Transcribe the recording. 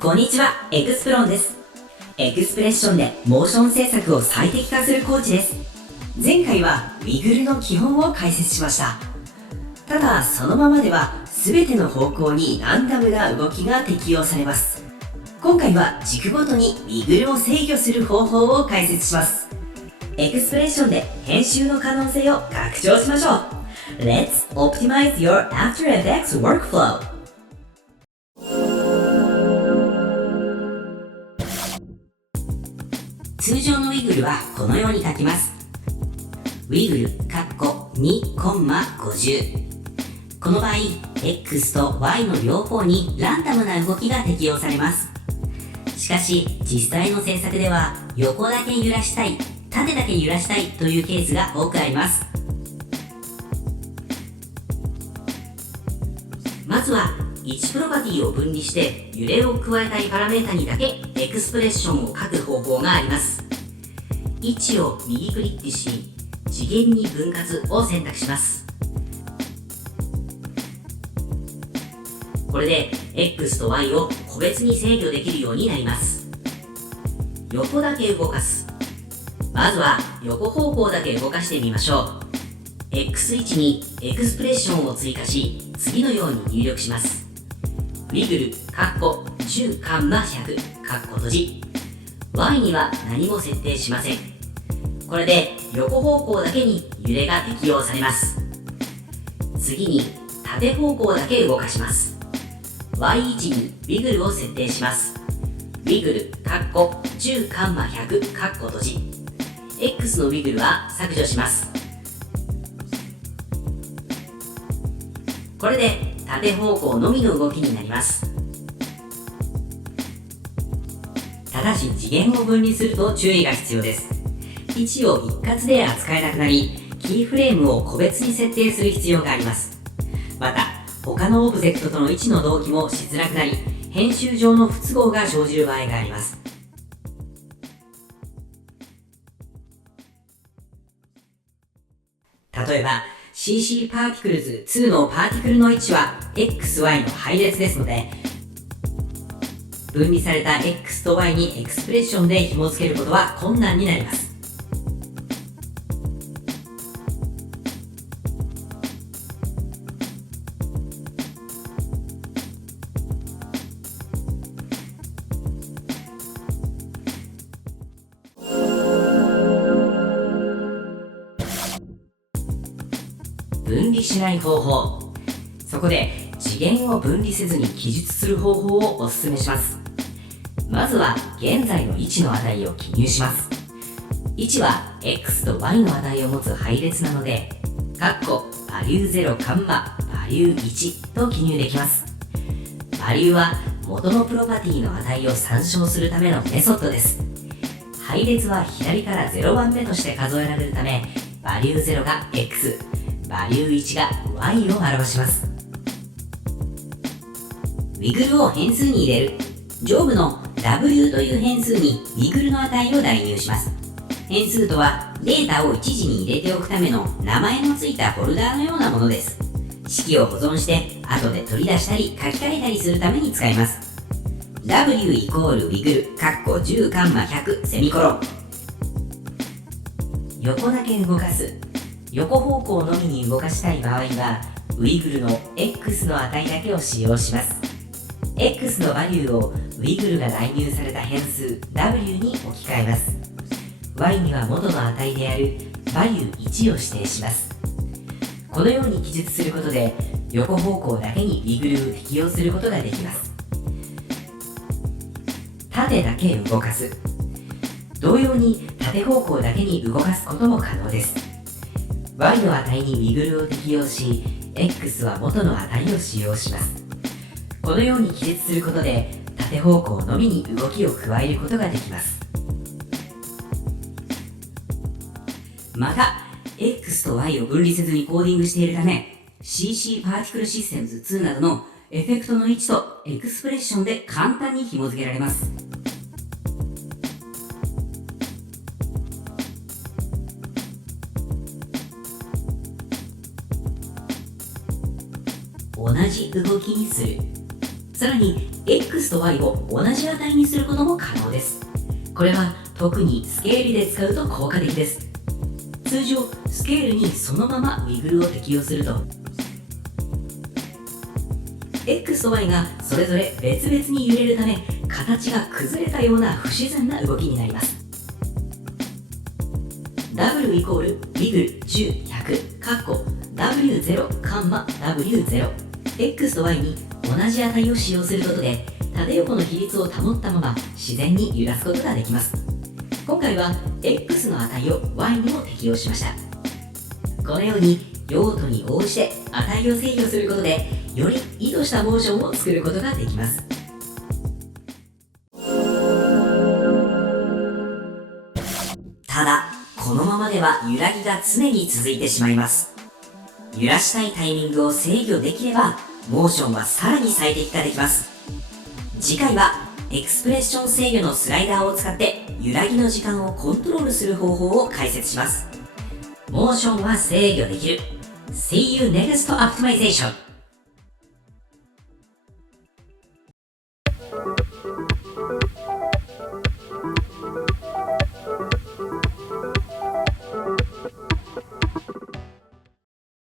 こんにちは、エクスプロンです。エクスプレッションでモーション制作を最適化するコーチです。前回は Wiggle の基本を解説しました。ただ、そのままでは全ての方向にランダムな動きが適用されます。今回は軸ごとに Wiggle を制御する方法を解説します。エクスプレッションで編集の可能性を拡張しましょう。Let's optimize your After Effects workflow. 通常の Wiggle はこのように書きます。Wiggle 2,50。この場合、X と Y の両方にランダムな動きが適用されます。しかし、実際の制作では横だけ揺らしたい、縦だけ揺らしたいというケースが多くあります。まずは、1プロパティを分離して揺れを加えたいパラメータにだけエクスプレッションを書く方法があります。位置を右クリックし、次元に分割を選択します。これで X と Y を個別に制御できるようになります。横だけ動かす。まずは横方向だけ動かしてみましょう。X 位置にエクスプレッションを追加し、次のように入力します。Wiggle 10,100 閉じ。Y には何も設定しません。これで横方向だけに揺れが適用されます。次に縦方向だけ動かします。Y 位置に Wiggle を設定します。Wiggle 10,100 閉じ。X の Wiggle は削除します。これで縦方向のみの動きになります。ただし次元を分離すると注意が必要です。位置を一括で扱えなくなり、キーフレームを個別に設定する必要があります。また、他のオブジェクトとの位置の同期もしづらくなり、編集上の不都合が生じる場合があります。例えば、CC パーティクルズ2のパーティクルの位置は XY の配列ですので、分離された X と Y にエクスプレッションで紐付けることは困難になります。分離しない方法。そこで次元を分離せずに記述する方法をお勧めします。まずは現在の位置の値を記入します。位置は X と Y の値を持つ配列なので、value0, value1 と記入できます。value は元のプロパティの値を参照するためのメソッドです。配列は左から0番目として数えられるため、value0 が X、value1 が Y を表します。Wiggle を変数に入れる。上部の W という変数に Wiggle の値を代入します。変数とはデータを一時に入れておくための名前のついたフォルダーのようなものです。式を保存して後で取り出したり書き換えたりするために使います。W イコール Wiggle 10,100 セミコロン。横だけ動かす。横方向のみに動かしたい場合は Wiggle の X の値だけを使用します。X のバリューを Wiggle が代入された変数 W に置き換えます。Y には元の値である value1 を指定します。このように記述することで横方向だけに Wiggle を適用することができます。縦だけ動かす。同様に縦方向だけに動かすことも可能です。Y の値に Wiggle を適用し、X は元の値を使用します。このように記述することで縦方向のみに動きを加えることができます。また、X と Y を分離せずにコーディングしているため、CC パーティクルシステムズ2などのエフェクトの位置とエクスプレッションで簡単に紐付けられます。同じ動きにする。さらに X と Y を同じ値にすることも可能です。これは特にスケールで使うと効果的です。通常スケールにそのままウィグルを適用すると X と Y がそれぞれ別々に揺れるため形が崩れたような不自然な動きになります。W イコールウィグル10、100、W0、W0 X と Y に同じ値を使用することで縦横の比率を保ったまま自然に揺らすことができます。今回は X の値を Y にも適用しました。このように用途に応じて値を制御することでより意図したモーションを作ることができます。ただこのままでは揺らぎが常に続いてしまいます。揺らしたいタイミングを制御できればモーションはさらに最適化できます。次回はエクスプレッション制御のスライダーを使って揺らぎの時間をコントロールする方法を解説します。モーションは制御できる。See you next optimization!